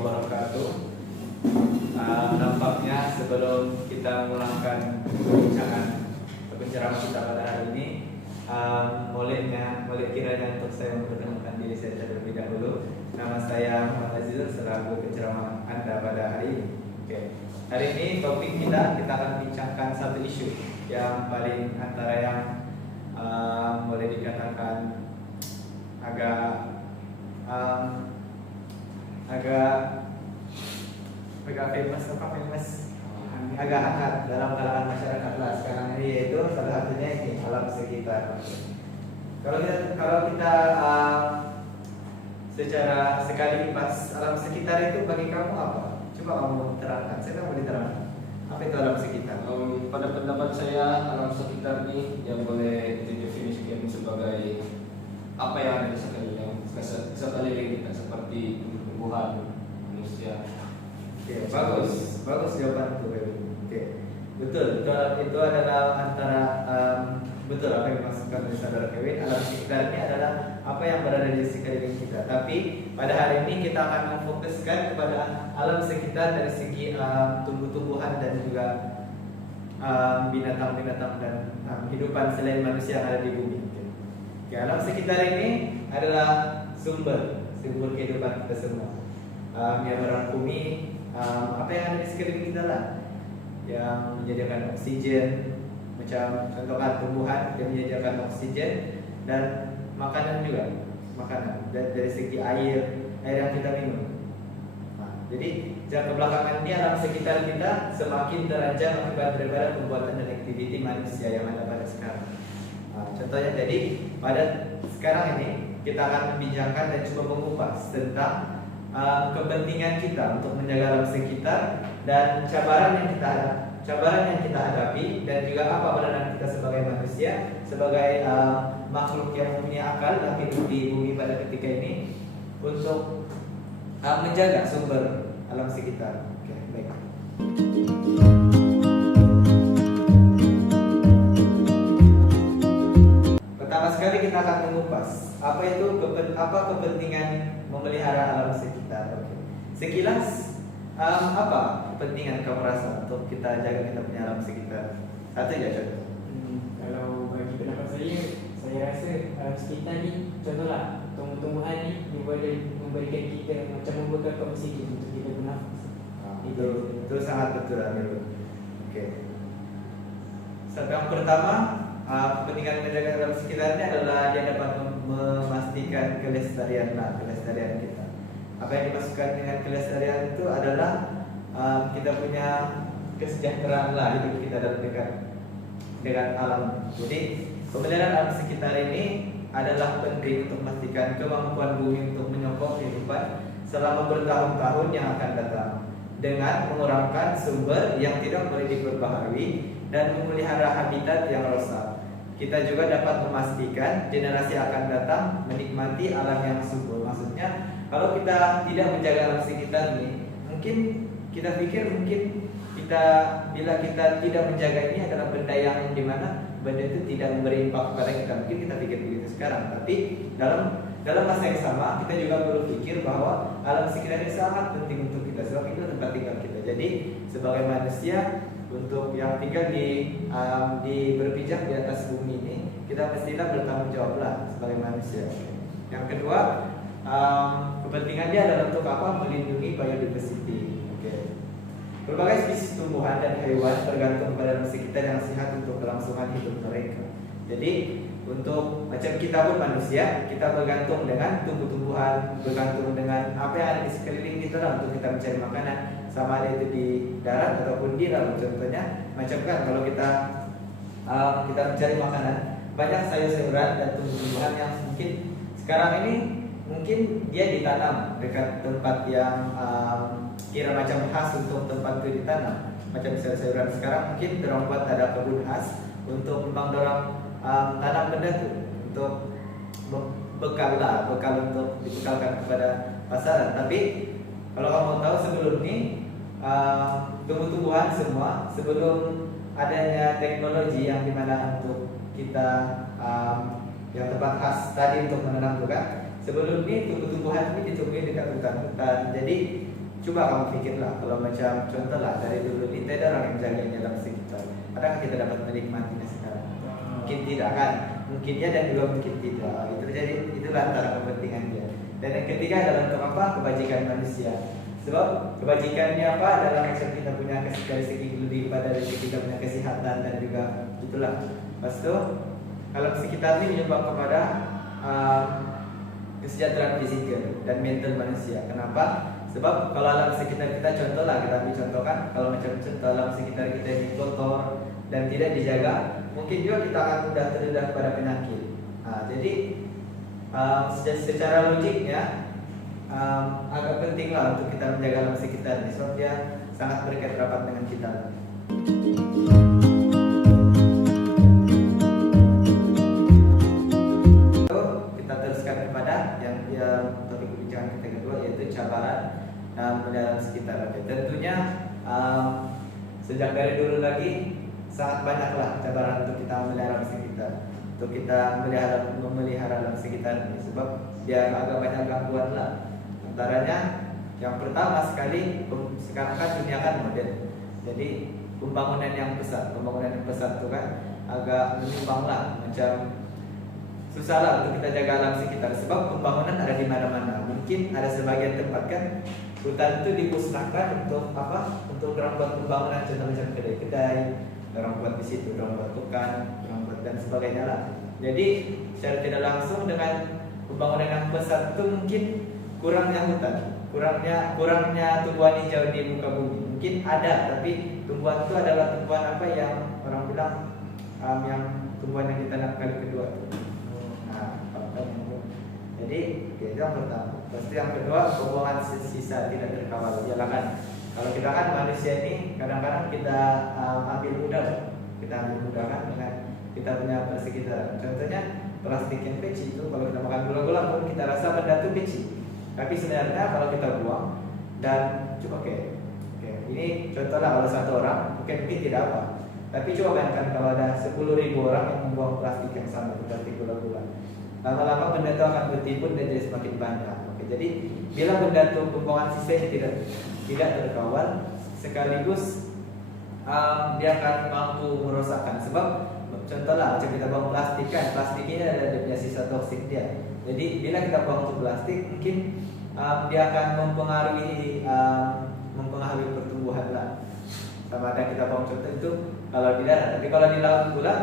wabarakatuh. Nampaknya sebelum kita memulangkan perbincangan ceramah kita pada hari ini, boleh kiranya untuk saya memperkenalkan diri saya terlebih dahulu. Nama saya Muhammad Azizul selaku penceramah Anda pada hari ini. Oke. Hari ini topik kita akan bincangkan satu isu yang paling antara yang boleh dikatakan agak agak hangat dalam kalangan masyarakat lah sekarang ini, yaitu salah satunya ini alam sekitar. Kalau kita secara sekali pas alam sekitar itu bagi kamu apa? Coba kamu terangkan. Saya mau diterangkan. Apa itu alam sekitar? Pada pendapat saya, alam sekitar ini yang boleh didefinisikan sebagai apa yang ada di sekeliling kita, seperti tumbuhan, manusia. Oke, bagus jawaban itu, Kevin. Oke, betul. Itu adalah antara betul apa yang dimaksudkan oleh saudara Kevin. Alam sekitar ini adalah apa yang berada di sekeliling kita. Tapi pada hari ini kita akan memfokuskan kepada alam sekitar dari segi tumbuh-tumbuhan dan juga binatang-binatang dan kehidupan selain manusia yang ada di bumi. Oke, alam sekitar ini adalah sumber kehidupan kita semua. Yang merangkumi apa yang ada di sekeliling kita lah, yang menyediakan oksigen, macam contohnya tumbuhan yang menyediakan oksigen dan makanan juga, dari segi air yang kita minum. Jadi jangka belakangan ini alam sekitar kita semakin terancam akibat daripada pembuatan dan aktiviti manusia yang ada pada sekarang. Contohnya, jadi pada sekarang ini kita akan membincangkan dan coba mengupas tentang kepentingan kita untuk menjaga alam sekitar dan cabaran yang kita hadapi, dan juga apa peranan kita sebagai manusia, sebagai makhluk yang mempunyai akal yang hidup di bumi pada ketika ini untuk menjaga sumber alam sekitar. Oke, baik. Pertama sekali kita akan mengupas apa kepentingan memelihara alam sekitar. Oke. Sekilas apa kepentingan kamu rasa untuk kita jaga kita punya alam sekitar? Satu ya contoh. Kalau bagi pendapat saya rasa alam sekitar ni contohlah tumbuh-tumbuhan ni dia boleh memberikan kita macam membuka oksigen untuk kita bernafas. Itu sangat betul, Amirul. Oke. Yang pertama, kepentingan menjaga alam sekitar ini adalah dia dapat memastikan kelestarian kita. Apa yang dimaksudkan dengan kelestarian itu adalah kita punya kesejahteraan lah hidup kita dalam dengan alam. Jadi pemeliharaan alam sekitar ini adalah penting untuk memastikan kemampuan bumi untuk menyokong kehidupan selama bertahun-tahun yang akan datang, dengan mengurangkan sumber yang tidak boleh diperbaharui dan memelihara habitat yang rusak. Kita juga dapat memastikan generasi akan datang menikmati alam yang subur. Maksudnya, kalau kita tidak menjaga alam sekitar ini, mungkin kita pikir bila kita tidak menjaga ini adalah benda yang dimana benda itu tidak memberi impak kepada kita. Mungkin kita pikir begitu sekarang, tapi dalam masa yang sama kita juga perlu pikir bahwa alam sekitar ini sangat penting untuk kita, sebab itu tempat tinggal kita. Jadi sebagai manusia, untuk yang tinggal di berpijak di atas bumi ini, kita mestilah bertanggung jawab lah sebagai manusia. Yang kedua, kepentingannya adalah untuk apa? Melindungi biodiversity. Oke. Berbagai spesies tumbuhan dan hewan tergantung pada alam sekitar yang sehat untuk kelangsungan hidup mereka. Jadi untuk macam kita pun manusia, kita bergantung dengan tumbuh-tumbuhan, bergantung dengan apa yang ada di sekeliling kita lah untuk kita mencari makanan, sama ada itu di darat ataupun di laut. Contohnya, macam kan kalau kita mencari makanan, banyak sayur-sayuran dan tumbuh-tumbuhan yang mungkin sekarang ini dia ditanam dekat tempat yang kira macam khas untuk tempat itu ditanam. Macam sayur-sayuran sekarang mungkin dorang buat ada kebun khas untuk memang dorang tanam benda itu untuk bekal untuk dibekalkan kepada pasaran. Tapi kalau kamu tahu sebelum ini tumbuh-tumbuhan semua sebelum adanya teknologi yang dimana untuk kita yang tempat khas tadi untuk menanam juga, sebelum ini tumbuh-tumbuhan ini ditumbuhin dekat hutan. Jadi coba kamu pikirlah, kalau macam contoh lah dari dulu ini tidak ada orang yang menjaga alam sekitar. Adakah kita dapat menikmatinya sekarang? Mungkin tidak kan? Mungkin ya dan juga mungkin tidak. Itu jadi itulah antara kepentingan dia. Dan yang ketiga adalah untuk apa? Kebajikan manusia. Sebab kebajikannya apa? Adalah macam kita punya dari segi lebih pada dari segi kita punya kesehatan dan juga itulah. Lepas itu alam sekitar ini menyumbang kepada kesejahteraan fisikal dan mental manusia. Kenapa? Sebab kalau alam sekitar kita contoh lah, kita ambil contoh kan, kalau macam contoh alam sekitar kita ini kotor dan tidak dijaga, mungkin juga kita akan mudah terdedah pada penyakit. Jadi secara logiknya agak penting lah untuk kita menjaga alam sekitar ini, sebab dia sangat berkait rapat dengan kita. Kita teruskan kepada yang topik perbincangan kita kedua, yaitu cabaran melihara alam sekitar. Tentunya sejak dari dulu lagi sangat banyaklah cabaran untuk kita memelihara alam sekitar, untuk kita memelihara alam sekitar ini, sebab dia agak banyak gangguan lah. Antaranya yang pertama sekali, sekarang kan dunia kan modern, jadi pembangunan yang besar itu kan agak menyumbang lah, macam susah lah untuk kita jaga alam sekitar, sebab pembangunan ada di mana-mana. Mungkin ada sebagian tempat kan hutan itu dimusnahkan untuk apa? Untuk orang buat pembangunan, contoh macam kedai-kedai, orang buat di situ, orang buat tukang, orang buat dan sebagainya lah. Jadi secara tidak langsung dengan pembangunan yang besar itu mungkin kurangnya hutan, kurangnya tumbuhan hijau di muka bumi. Mungkin ada, tapi tumbuhan itu adalah tumbuhan apa yang orang bilang yang tumbuhan yang ditanam kali kedua itu. Jadi itu yang pertama. Pasti yang kedua, pembuangan sisa tidak terkawal. Yalah kan, kalau kita kan manusia ini kadang-kadang kita ambil mudah kan dengan kita punya persekitaran. Contohnya plastik yang kecil itu, kalau kita makan gula-gula pun kita rasa benda itu kecil, tapi sebenarnya kalau kita buang dan coba ini contohlah, kalau satu orang mungkin tidak apa, tapi coba bayangkan kalau ada 10.000 orang yang membuang plastik yang sama seperti gula-gula, lama-lama benda itu akan bertimbun dan jadi semakin banyak. Jadi bila benda itu pembuangan sisa ini tidak terkawal, sekaligus dia akan mampu merosakkan. Sebab contohlah macam kita buang plastik kan, plastik ini ada dia sisa toksik dia. Jadi bila kita buang itu plastik, mungkin dia akan mempengaruhi pertumbuhan lah. Sama ada kita buang contoh itu kalau di darat, tapi kalau di laut pula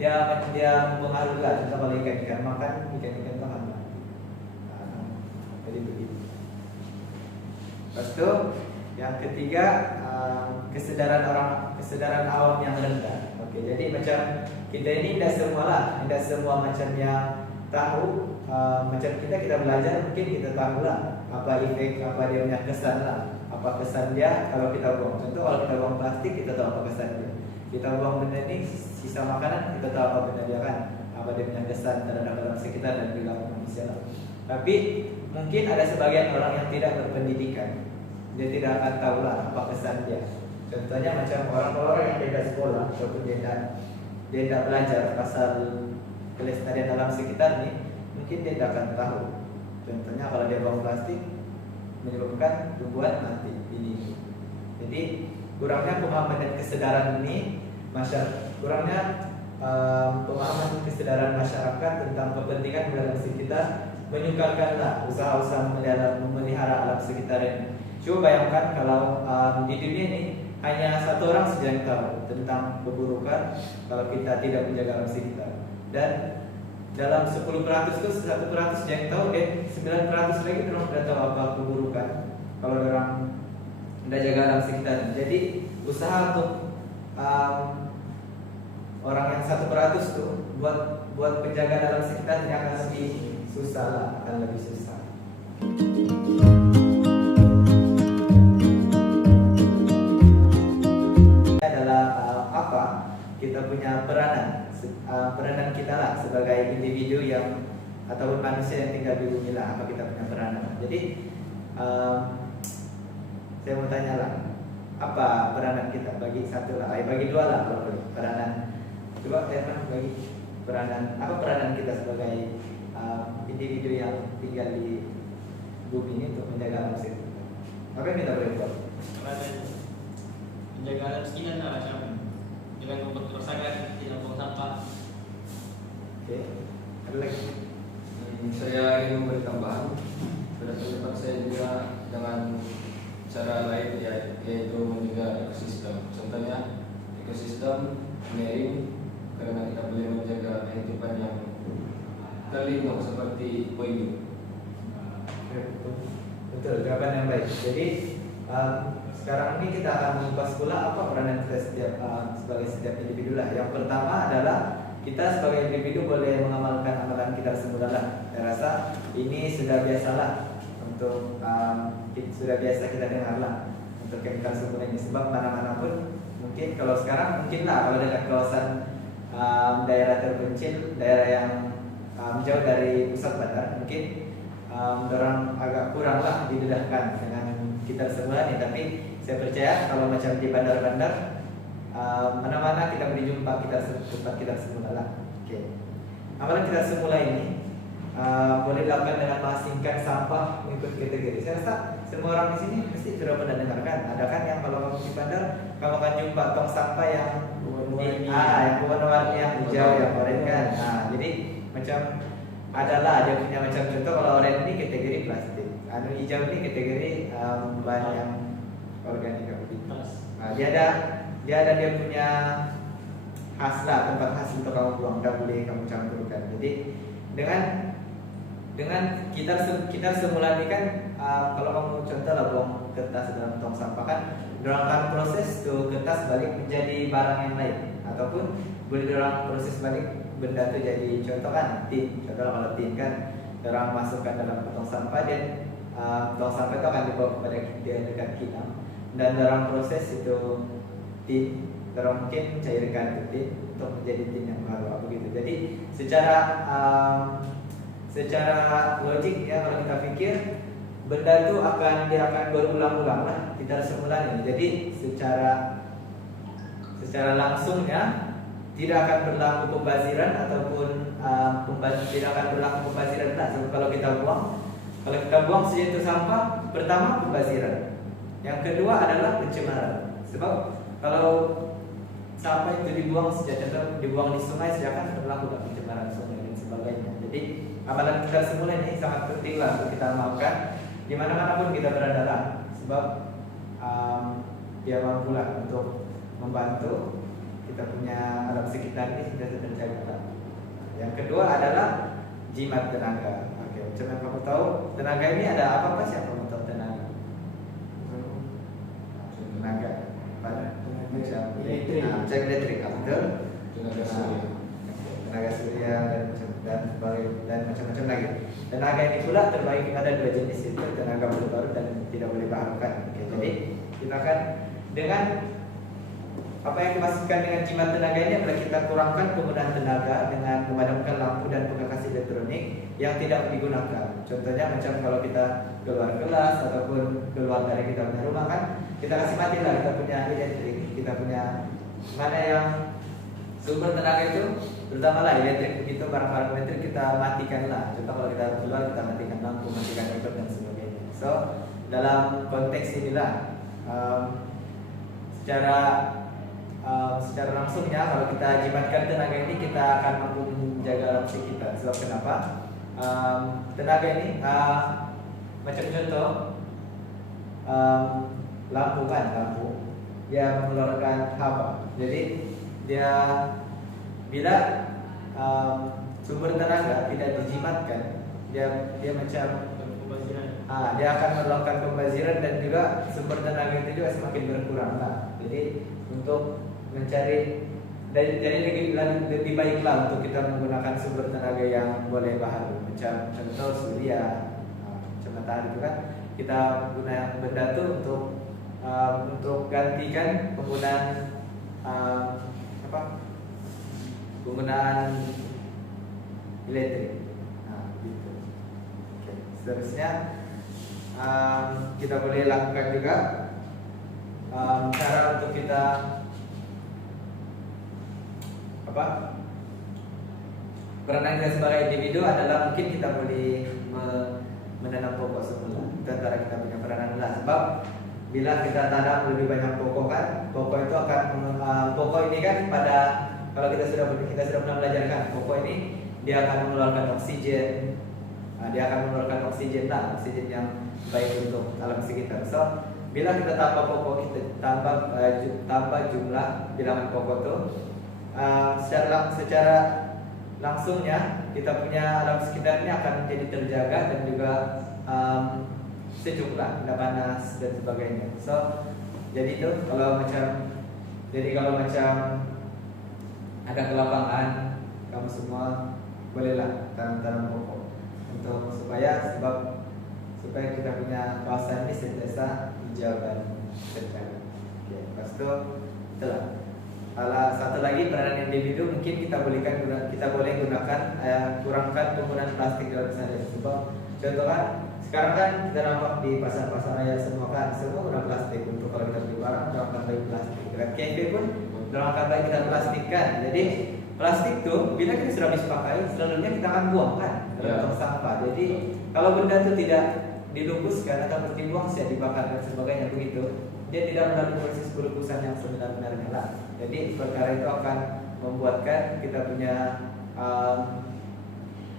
dia mempengaruhi lah. Contoh kalau ikan makan, ikan makan mati. Jadi begitu. Lepas itu yang ketiga, kesadaran awam yang rendah. Jadi macam kita ini tidak semua macam yang tahu. Macam kita belajar, mungkin kita tahu lah apa efek, apa dia punya kesan lah, apa kesan dia kalau kita buang. Contoh kalau kita buang plastik, kita tahu apa kesan dia. Kita buang benda ini, sisa makanan, kita tahu apa benda dia kan, apa dia punya kesan terhadap alam sekitar dan juga manusia lah. Tapi mungkin ada sebagian orang yang tidak berpendidikan, dia tidak akan tahu lah apa kesan dia. Contohnya macam orang-orang yang tidak sekolah ataupun dia tidak belajar pasal kelestarian alam sekitar ini, mungkin dia tidak akan tahu. Contohnya kalau dia buang plastik menyebabkan tumbuhan mati ini. Jadi kurangnya pemahaman dan kesadaran ini, kurangnya pemahaman kesadaran masyarakat tentang kepentingan alam sekitar menyukarkanlah usaha-usaha memelihara alam sekitar ini. Coba bayangkan kalau di dunia ini hanya satu orang saja yang tahu tentang keburukan kalau kita tidak menjaga alam sekitar, dan dalam 10% itu 1% yang tahu, 9% lagi orang tidak tahu apa keburukan kalau orang tidak jaga alam sekitar. Jadi usaha untuk orang yang 1% itu buat penjagaan alam sekitar yang akan lebih susah lah, akan lebih susah. Kita punya peranan kita lah sebagai individu yang ataupun manusia yang tinggal di bumi lah, apa kita punya peranan. Jadi saya mau tanya lah, apa peranan kita? Bagi satu lah, bagi dua lah kalau boleh. Peranan, coba bagi peranan, apa peranan kita sebagai individu yang tinggal di bumi ini untuk menjaga alam sekitar. Apa yang kita boleh buat? Karena menjaga alam sekitar lah macam dengan membuat kerusakan tidak buang sampah. Oke, ada lagi? Saya ingin memberi tambahan pada pendapat saya juga dengan cara lain yaitu menjaga ekosistem. Contohnya ekosistem menyaring karena kita boleh menjaga kehidupan yang terlindung seperti penyu. Betul, jawaban yang baik. Jadi sekarang ini kita akan mengupas pula apa peranan kita sebagai setiap individu lah. Yang pertama adalah kita sebagai individu boleh mengamalkan amalan kita semula lah. Saya rasa ini sudah biasalah untuk sudah biasa kita dengar lah untuk chemical semula ini. Sebab mana-mana pun mungkin kalau sekarang mungkin lah kalau dekat kawasan daerah terpencil, daerah yang jauh dari pusat bandar, mungkin orang agak kurang lah didedahkan dengan kita semula nih. Tapi saya percaya kalau macam di bandar-bandar mana-mana kita boleh jumpa tempat kita semula lah. Oke. Amalan kita semula ini boleh dilakukan dengan mengasingkan sampah mengikut kategori. Saya rasa semua orang di sini mesti sudah pernah dengarkan. Ada kan yang kalau kamu di bandar kamu akan jumpa tong sampah yang yang warna-warni yang hijau yang oranye kan. Nah, jadi macam adalah dia punya macam contoh kalau oranye ini kategori plastik, hijau ini kategori bahan yang organik begitu. Nah, dia punya khas lah, tempat khas untuk kamu buang, tidak boleh kamu campurkan. Jadi dengan kita semula ini kan kalau kamu contoh lah buang kertas dalam tong sampah kan, dorang akan proses tuh kertas balik menjadi barang yang lain, ataupun boleh dorang proses balik benda itu jadi contoh kan tin, contoh kalau tin kan dorang masukkan dalam tong sampah dan tong sampah itu akan dibawa kepada dia dekat kilang dan dorang proses itu tin, dorang mungkin cairkan itu tin untuk menjadi tin yang baru begitu. Jadi secara logik ya kalau kita pikir benda itu dia akan berulang-ulang lah kita semula ini. Jadi secara langsungnya tidak akan berlaku pembaziran ataupun tidak akan berlaku pembaziran lah. Sebab kalau kita buang saja itu sampah, pertama pembaziran, yang kedua adalah pencemaran. Sebab kalau sampah itu dibuang di sungai saja kan berlaku pencemaran sungai dan sebagainya. Jadi amalan kita semula ini sangat penting lah untuk kita amalkan di mana-mana pun kita berada lah. Sebab dia mampu lah untuk membantu kita punya alam sekitar ini sudah terjaga. Yang kedua adalah jimat tenaga. Oke, macam yang kamu tahu tenaga ini ada apa sih yang kamu tahu tenaga? Tenaga macam elektrik, betul? Tenaga surya dan macam-macam lagi. Tenaga ini pula terbagi pada dua jenis, itu tenaga baru dan tidak boleh baharukan. Oke, jadi kita akan dengan apa yang dimaksudkan dengan jimat tenaga ini adalah kita kurangkan penggunaan tenaga dengan memadamkan lampu dan pengekas elektronik yang tidak digunakan. Contohnya macam kalau kita keluar kelas ataupun keluar dari kita punya rumah kan, kita kasih mati lah kita punya elektrik, kita punya mana yang sumber tenaga itu, terutama lah elektrik begitu, barang-barang elektrik kita matikan lah. Contoh kalau kita keluar kita matikan lampu, matikan motor dan sebagainya. So dalam konteks inilah secara langsungnya kalau kita jimatkan tenaga ini kita akan mampu menjaga alam sekitar. Sebab kenapa? Tenaga ini macam contoh lampu dia mengeluarkan haba. Jadi dia bila sumber tenaga tidak dijimatkan, dia macam dia akan melakukan pembaziran dan juga sumber tenaga itu juga semakin berkurang lah. Jadi untuk mencari jadi lebih baiklah untuk kita menggunakan sumber tenaga yang boleh baharu, macam contoh surya, macam matahari itu kan kita gunakan benda itu untuk gantikan penggunaan elektrik. Gitu. Oke. Seterusnya kita boleh lakukan juga cara untuk kita peranan kita sebagai individu adalah mungkin kita boleh menanam pokok semula. Itu antara kita punya peranan lah. Sebab bila kita tanam lebih banyak pokok kan, pokok itu akan pokok ini kan pada kalau kita sudah pernah belajar kan, pokok ini dia akan mengeluarkan oksigen. Dia akan mengeluarkan oksigen yang baik untuk alam sekitar. So, bila kita tambah pokok, kita tambah jumlah bilangan pokok tuh, secara langsungnya kita punya alam sekitarnya akan menjadi terjaga dan juga sejuk lah, tidak panas dan sebagainya. So, jadi itu kalau macam ada kelapangan, kamu semua bolehlah tanam pokok untuk supaya kita punya kawasan ini sentiasa hijau dan terjaga. Oke, lepas itu itulah. Satu lagi peranan individu mungkin kita boleh gunakan kurangkan penggunaan plastik dalam sehari-hari. Sebab contoh kan sekarang kan kita nampak di pasar-pasar raya semua guna plastik untuk kalau kita beli barang kurangkan baik plastik. Kafe pun kurangkan baik kita plastik kan. Jadi plastik tuh bila kita sudah habis pakai selanjutnya kita akan buang kan dalam tong sampah. Jadi kalau benda itu tidak dilupuskan atau dibuang saja dibakar dan sebagainya begitu, dia tidak melalui proses pelupusan yang sebenar-benarnya lah. Jadi perkara itu akan membuatkan kita punya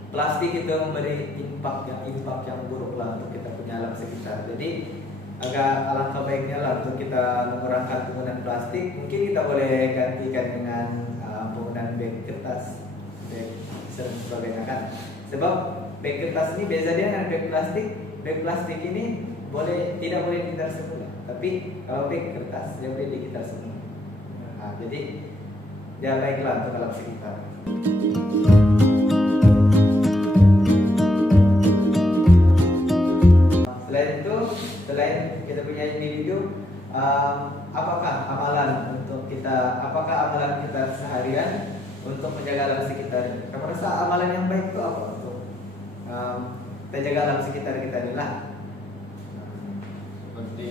plastik itu memberi impak yang buruk lah untuk kita punya alam sekitar. Jadi agak alangkah baiknya lah untuk kita mengurangkan penggunaan plastik. Mungkin kita boleh gantikan dengan penggunaan bag kertas, bag dan sebagainya kan. Sebab bag kertas ini beza dia dengan bag plastik. Bag plastik ini tidak boleh digitar semula. Tapi kalau bag kertas dia boleh digitar semula. Jadi dia baiklah untuk alam sekitar. Selain kita punya individu, apakah amalan kita seharian untuk menjaga alam sekitar? Kamu rasa amalan yang baik itu apa untuk kita jaga alam sekitar kita ini lah? Seperti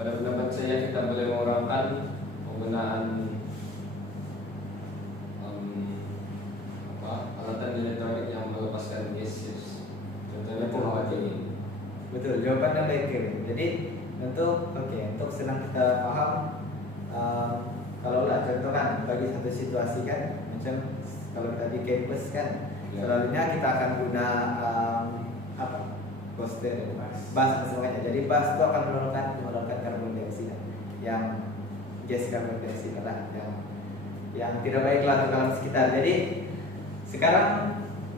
pada pendapat saya kita boleh mengurangkan penggunaan alatan elektronik yang melepaskan gases. Contohnya pengawet ini. Betul, jawabannya baik Kevin. Jadi untuk senang kita paham, kalau lah contoh kan bagi satu situasi kan, macam kalau kita di campus kan, selalunya kita akan guna poster, bas misalnya. Jadi bas itu akan mengeluarkan karbon dioksida, yang gas karbon dioksida lah, yang tidak baiklah untuk alam sekitar. Jadi sekarang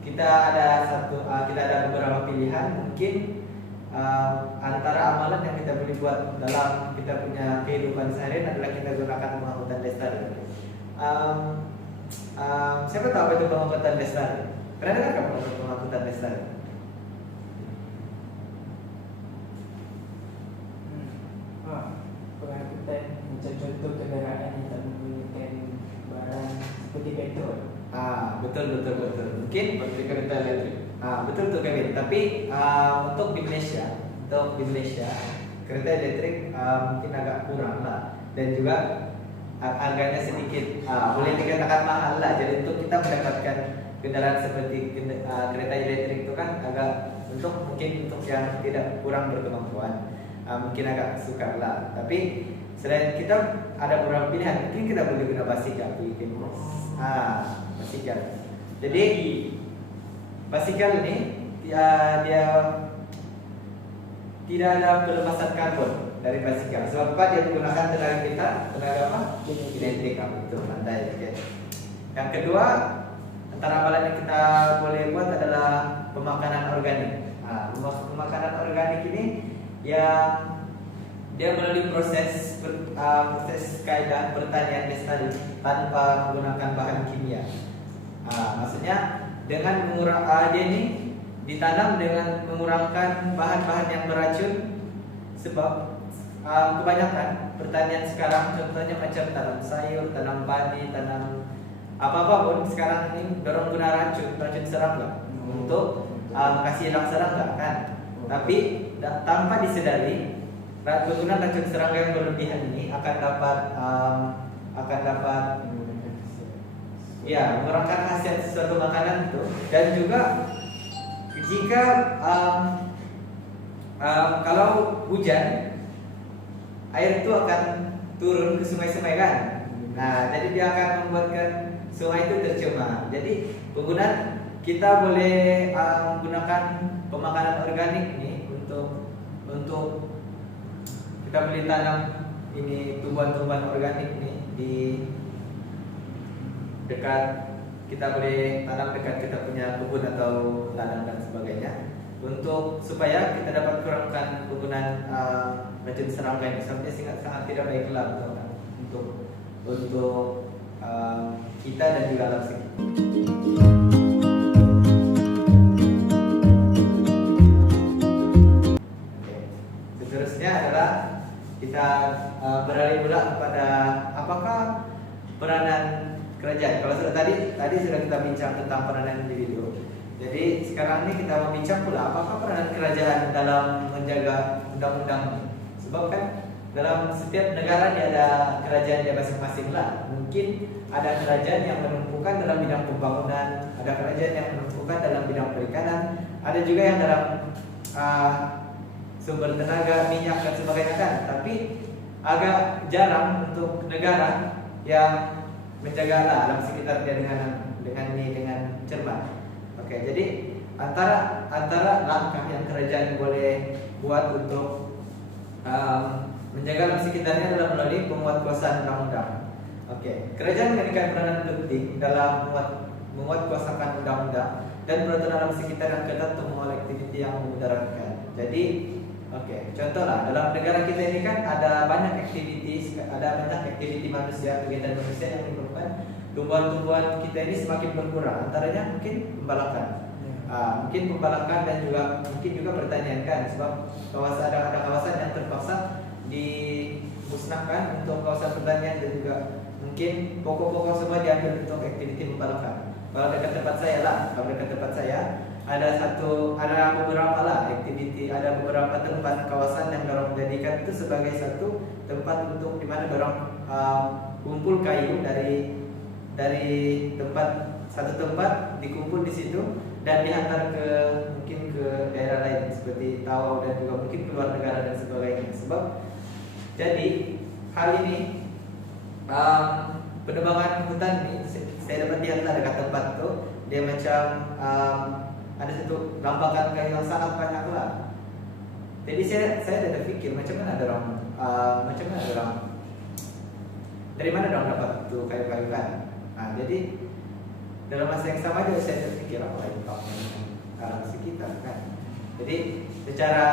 kita ada beberapa pilihan mungkin. Antara amalan yang kita boleh buat dalam kita punya kehidupan seharian adalah kita gunakan pengangkutan lestari. Siapa tahu apa itu pengangkutan lestari? Pernah dengar nggak pengangkutan lestari? Pengangkutan macam contoh kenderaan yang tak menggunakan barang seperti petrol. Betul. Mungkin seperti kereta elektrik. Betul tuh Kevin. Tapi untuk di Malaysia kereta elektrik mungkin agak kurang lah, dan juga harganya sedikit boleh dikatakan mahal lah. Jadi untuk kita mendapatkan kendaraan seperti kereta elektrik itu kan agak mungkin untuk yang tidak kurang berkemampuan mungkin agak sukar lah. Tapi selain kita ada beberapa pilihan, mungkin kita boleh guna basikal di campus. Basikal. Jadi basikal ini dia tidak ada pelepasan karbon dari basikal. Sebab apa? Dia menggunakan tenaga apa? Elektrik. Itu pandai. Okay. Yang kedua, antara amalan yang kita boleh buat adalah pemakanan organik. Pemakanan organik ini yang dia melalui proses kaidah pertanian lestari tanpa menggunakan bahan kimia. Maksudnya dengan dia ini ditanam dengan mengurangkan bahan-bahan yang beracun. Sebab kebanyakan pertanian sekarang contohnya macam tanam sayur, tanam padi, tanam apa-apa pun sekarang ini dorong guna racun serangga untuk kasih hilang serangga kan. Tapi tanpa disedari penggunaan racun serangga yang berlebihan ini akan dapat mengurangkan khasiat sesuatu makanan itu, dan juga jika kalau hujan, air itu akan turun ke sungai-sungai kan. Nah, jadi dia akan membuatkan sungai itu tercemar. Jadi penggunaan kita boleh menggunakan pemakanan organik nih untuk kita boleh tanam ini tumbuhan-tumbuhan organik nih di dekat, kita boleh tanam dekat kita punya kebun atau ladang dan sebagainya, untuk supaya kita dapat kurangkan penggunaan racun serangga ini. Sebenarnya sangat tidak baiklah untuk kita dan juga alam sekitar. Oke. Seterusnya adalah kita beralih pula kepada apakah peranan kerajaan. Kalau tadi sudah kita bincang tentang peranan individu. Jadi sekarang ini kita membincang pula apakah peranan kerajaan dalam menjaga undang-undang ini. Sebab kan dalam setiap negara dia ada kerajaan dia masing-masing lah. Mungkin ada kerajaan yang menumpukan dalam bidang pembangunan, ada kerajaan yang menumpukan dalam bidang perikanan, ada juga yang dalam sumber tenaga, minyak dan sebagainya kan. Tapi agak jarang untuk negara yang menjaga alam sekitar dia dengan cermat. Oke, jadi antara langkah yang kerajaan boleh buat untuk menjaga alam sekitarnya adalah melalui penguatkuasaan undang-undang. Oke, kerajaan memiliki peranan penting dalam menguatkuasakan undang-undang dan peraturan alam sekitar yang ketat untuk mengolah aktiviti yang memudaratkan. Jadi, contoh lah, dalam negara kita ini kan ada banyak aktiviti manusia, kegiatan manusia yang menyebabkan tumbuhan-tumbuhan kita ini semakin berkurang. Antaranya mungkin pembalakan. Mungkin pembalakan dan mungkin juga pertanian kan, sebab ada kawasan yang terpaksa dimusnahkan untuk kawasan pertanian, dan juga mungkin pokok-pokok semua diambil untuk aktiviti pembalakan. Kalau dekat tempat saya ada beberapa aktiviti, ada beberapa tempat kawasan yang dorong menjadikan itu sebagai satu tempat untuk dimana dorong kumpul kayu dari satu tempat dikumpul di situ dan diantar mungkin ke daerah lain seperti Tawau dan juga mungkin keluar negara dan sebagainya. Sebab jadi hal ini penebangan hutan ini saya dapat lihat dekat tempat itu dia macam ada satu lambakan kayu yang sangat banyak lah. Jadi saya ada terfikir macam mana orang dari mana orang dapat itu kayu-kayu kan. Nah, jadi dalam masa yang sama juga saya terfikir apa impactnya alam sekitar kan. Jadi secara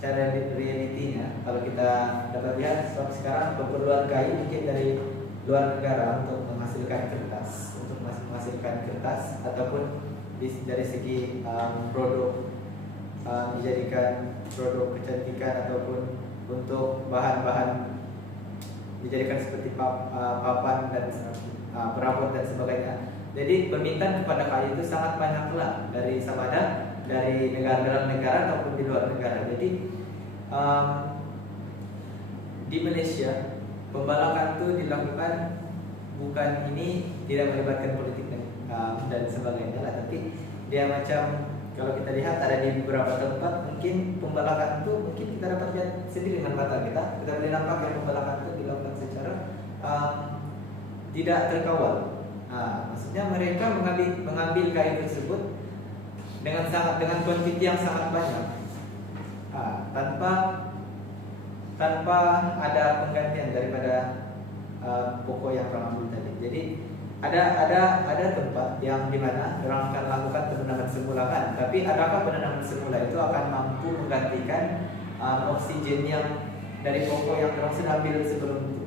realitinya kalau kita dapat lihat sekarang keperluan kayu mungkin dari luar negara untuk menghasilkan kertas ataupun dari segi produk dijadikan produk kecantikan ataupun untuk bahan-bahan dijadikan seperti papan dan perabot dan sebagainya. Jadi permintaan kepada kayu itu sangat banyak pula dari sama ada dari negara negara ataupun di luar negara. Jadi di Malaysia pembalakan itu dilakukan bukan ini tidak melibatkan politik dan sebagainya lah, tapi dia macam kalau kita lihat ada di beberapa tempat mungkin pembalakan itu mungkin kita dapat lihat sendiri dengan mata kita boleh nampak yang pembalakan itu dilakukan secara tidak terkawal. Maksudnya mereka mengambil kayu tersebut dengan kuantiti yang sangat banyak tanpa ada penggantian daripada pokok yang orang ambil tadi. Jadi ada tempat yang dimana orang akan lakukan penanaman semula kan, tapi adakah penanaman semula itu akan mampu menggantikan oksigen yang dari pokok yang orang sudah ambil sebelum itu?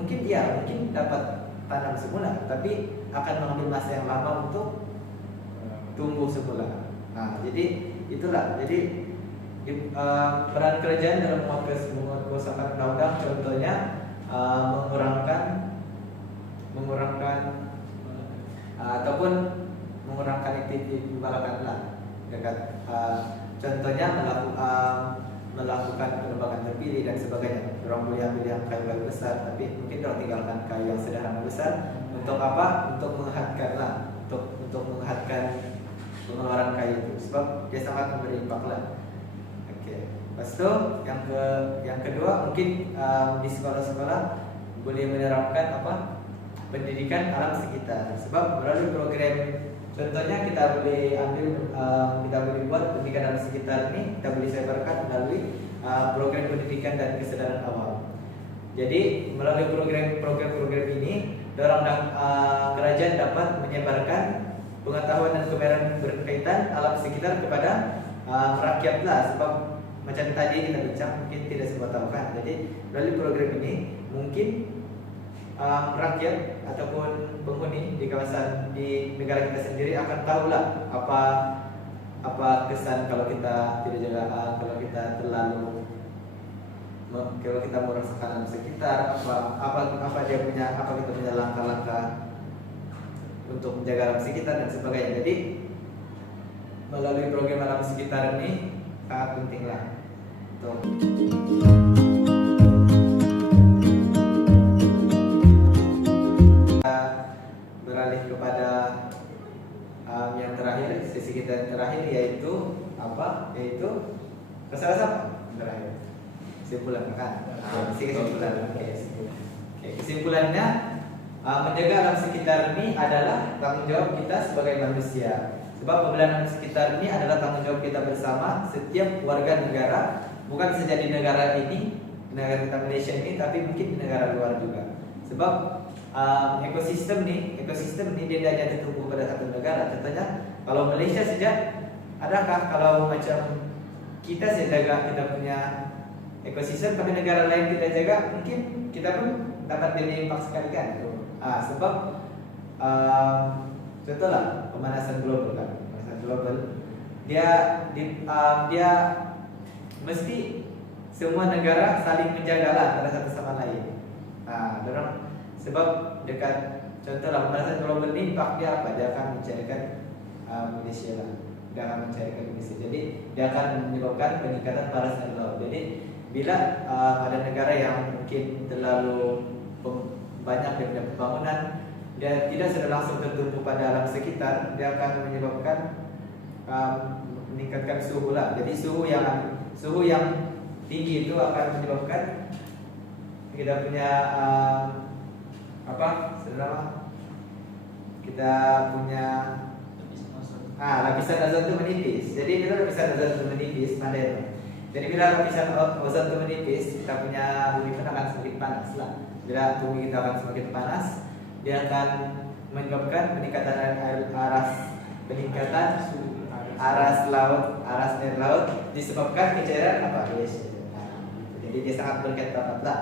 Mungkin dapat tanam semula, tapi akan mengambil masa yang lama untuk tumbuh semula. Jadi itulah. Jadi peran kerajaan dalam menguatkuasakan undang-undang contohnya mengurangkan ataupun mengurangkan aktiviti pembalakan lah dekat contohnya melakukan penebangan terpilih dan sebagainya. Orang boleh ambil yang kayu-kayu besar, tapi mungkin orang tinggalkan kayu yang sederhana besar. Untuk apa? Untuk menghadkan lah, untuk untuk menghantarkan pengeluaran kayu itu, sebab dia sangat memberi impak lah. Oke. Lepas itu yang kedua mungkin di sekolah-sekolah boleh menerapkan pendidikan alam sekitar, sebab melalui program, contohnya kita boleh kita boleh buat pendidikan alam sekitar ini, kita boleh sebarkan melalui program pendidikan dan kesadaran awal. Jadi melalui program ini, kerajaan dapat menyebarkan pengetahuan dan kebenaran berkaitan alam sekitar kepada rakyat lah, sebab macam tadi kita bincang mungkin tidak semua tahu kan. Jadi melalui program ini mungkin rakyat ataupun penghuni di kawasan di negara kita sendiri akan tahulah apa kesan kalau kita tidak jaga, kalau kita merosakkan alam sekitar, apa dia punya, apa kita punya langkah-langkah untuk menjaga alam sekitar dan sebagainya. Jadi melalui program alam sekitar ini sangat penting lah. Beralih kepada yang terakhir, sesi kita yang terakhir yaitu kesalahan terakhir, kesimpulan kan? Kesimpulan. Kesimpulannya, menjaga alam sekitar ini adalah tanggung jawab kita sebagai manusia. Sebab pembelajaran alam sekitar ini adalah tanggung jawab kita bersama setiap warga negara, bukan saja di negara ini, negara kita Malaysia ini, tapi mungkin di negara luar juga. Sebab ekosistem ini dia tidak hanya tertumpu pada satu negara. Contohnya kalau Malaysia saja, adakah kalau macam kita jaga kita punya ekosistem, tapi negara lain tidak jaga, mungkin kita pun dapat berdampak sekali kan. Sebab contohlah pemanasan global kan, dia mesti semua negara saling menjagalah antara satu sama lain. Sebab dekat, contohlah pemanasan global ini impaknya apa? Dia akan mencarikan Malaysia lah, dia akan mencarikan Indonesia. Jadi dia akan menyebabkan peningkatan paras air laut. Jadi bila ada negara yang mungkin terlalu banyak daripada pembangunan, dia tidak secara langsung tertumpu pada alam sekitar, dia akan menyebabkan meningkatkan suhu lah. Jadi suhu yang tinggi itu akan menyebabkan kita punya kita punya lapisan ozon itu menipis. Jadi bila lapisan ozon itu menipis, jadi bila lapisan ozon itu menipis, kita punya bumi pun akan semakin panas lah. Bila bumi kita akan semakin panas, dia akan menyebabkan peningkatan aras air laut disebabkan kecairan glacier. Jadi dia sangat berkaitan lah.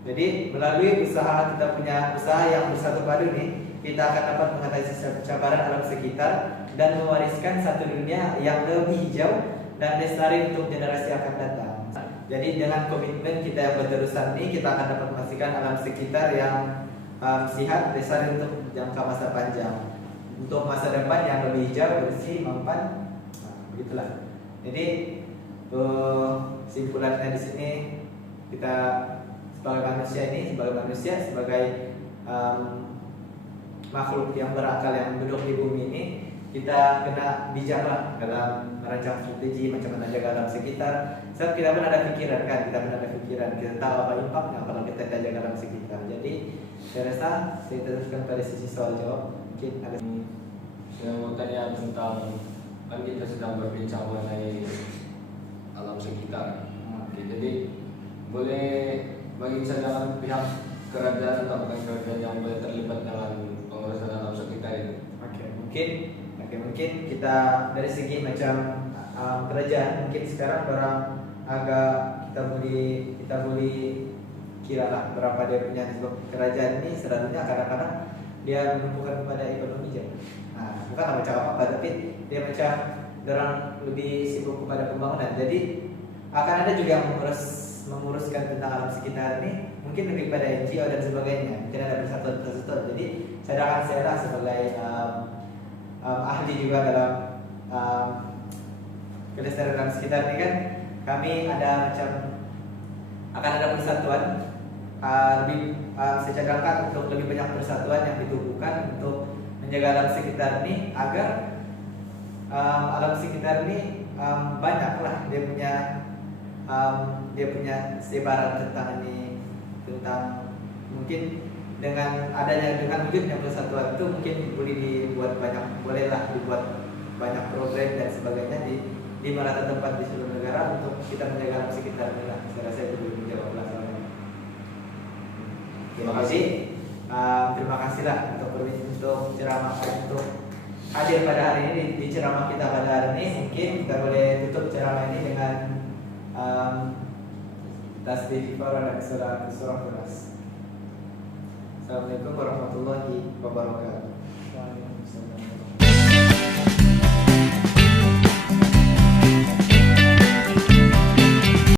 Jadi melalui usaha kita punya usaha yang bersatu padu nih, kita akan dapat mengatasi cabaran alam sekitar dan mewariskan satu dunia yang lebih hijau dan lestari untuk generasi akan datang. Jadi dengan komitmen kita yang berterusan ini, kita akan dapat memastikan alam sekitar yang sehat, lestari untuk jangka masa panjang, untuk masa depan yang lebih hijau, bersih, mempan. Begitulah. Jadi kesimpulannya di sini, kita sebagai manusia, sebagai makhluk yang berakal yang duduk di bumi ini, kita kena bijaklah dalam merancang strategi macam mana jaga alam sekitar. Sebab kita pun ada pikiran kan, kita tahu apa impaknya kalau kita tidak jaga alam sekitar. Jadi saya rasa saya teruskan pada sisi soal jawab. Mungkin ada yang mau tanya tentang, kan kita sedang berbincang mengenai alam sekitar. Jadi boleh bagi misalnya pihak kerajaan atau bukan kerajaan yang boleh terlibat dalam pengurusan alam sekitar ini. Mungkin kita dari segi macam kerajaan, mungkin sekarang barang agak kita boleh kira lah berapa dia punya. Sebab kerajaan ini selalunya kadang-kadang dia menumpukan kepada ekonomi je. Bukan macam apa-apa, tapi dia macam orang lebih sibuk kepada pembangunan. Jadi akan ada juga yang menguruskan tentang alam sekitar ini, mungkin lebih pada NGO dan sebagainya. Mungkin ada persatuan. Jadi sedangkan saya lah sebagai ahli juga dalam kelestarian alam sekitar ini kan, kami ada akan ada persatuan. Saya cadangkan untuk lebih banyak persatuan yang ditubuhkan untuk menjaga alam sekitar ini agar alam sekitar ini banyaklah dia punya sebaran tentang ini, tentang mungkin dengan wujudnya persatuan itu mungkin bolehlah dibuat banyak program dan sebagainya di merata tempat di seluruh negara untuk kita menjaga alam sekitar ini lah. Saya rasa itu belum menjawab masalahnya. Terima kasih. Terima kasih lah untuk ceramah untuk hadir pada hari ini di ceramah kita pada hari ini. Mungkin kita boleh tutup ceramah ini dengan tasbih kifarah dan surah keras. Assalamualaikum warahmatullahi wabarakatuh.